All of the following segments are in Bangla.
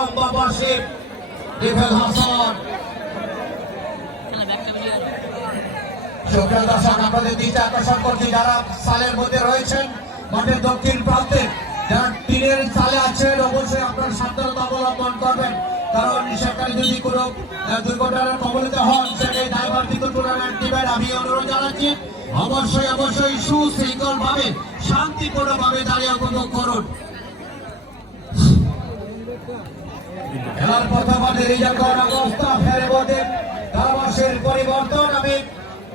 লম্বা বর্ষে রিফেল হাসান। সুপ্রিয় দর্শক, আপনাদের দৃষ্টি আকর্ষণ করছি যারা সালের মধ্যে রয়েছেন মাঠের দক্ষিণ প্রান্তে, যারা টিনের চালে আছেন অবশ্যই আপনার সাবধানতা অবলম্বন করবেন, কারণ সেখানে যদি কোনো দুর্ঘটনার কবলিত হন সেটাই দায়ভার কিন্তু টুর্নামেন্ট টিমের। আমি অনুরোধ জানাচ্ছি অবশ্যই সুশৃঙ্খল ভাবে শান্তিপূর্ণ ভাবে দাঁড়িয়ে উপভোগ করুন। খেলার প্রথমার্ধে রিজার্ভ অবস্থা ফেরে বলতে ধারাভাষের পরিবর্তন, আমি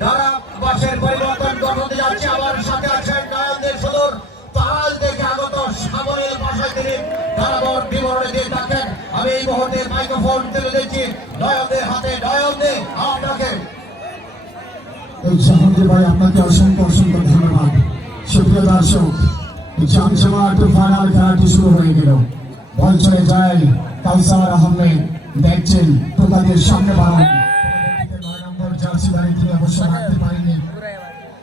ধারাভাষের পরিবর্তন ঘটাতে যাচ্ছি। আমার সাথে আছেন নয়নদের সুদূর পাহাড় থেকে আগত সাবলীল ভাষায় তিনি ধারাবর বিবরণে দিয়ে থাকেন। আমি এই মুহূর্তে মাইক্রোফোন তুলে দিচ্ছি নয়নদের হাতে। নয়নদের আপনাকে ভাই, আপনাকে অসংখ্য ধন্যবাদ। সুপ্রিয় দর্শক, জমজমাট ফাইনাল খেলাটি শুরু হয়ে গেল। বল চলে যায় কাউসার আহমেদ, দেখছেন প্রতাদের সামনে বাড়ান 9 নম্বর জার্সি গাড়ি তিনি অবশ্য রাখতে পারেনি।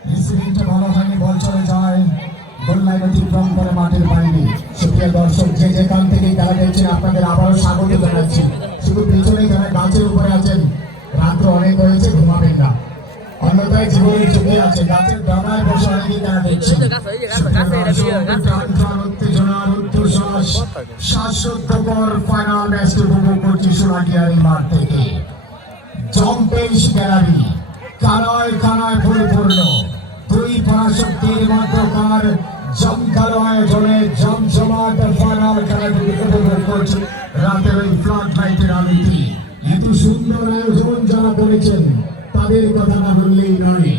রিসিভিংটা ভালো হয়নি, বল চলে যায় গোল লাইন অতিক্রম করে মাঠের বাইরে। সুপ্রিয় দর্শক, যে যেখান থেকে খেলা দেখছেন আপনাদের আবারও স্বাগত জানাচ্ছি। শুধু পিছনে যারা গাছের উপরে আছেন, রাত্র অনেক হয়েছে, ঘুমাবেন না, অন্যথায় জীবনের ঝুঁকি আছে। গাছের ডানায় বসে অনেকেই তারা দেখছেন। উত্তেজনার উচ্ছ্বাস শ্বাসরুদ্ধকর ফাইনাল ম্যাচটি উপভোগ করছি সোনাডিয়ার এই মাঠ থেকে। জম্পেশ গ্যালারি কানায় কানায় পরিপূর্ণ, দুই পরাশক্তির মধ্যকার জমকালো আয়োজনে জমজমাট ফাইনাল খেলাটি উপভোগ করছি রাতের ওই ফ্লাড লাইটের আলোতে। এত সুন্দর আয়োজন যারা করেছেন তাদের কথা না বললেই নয়।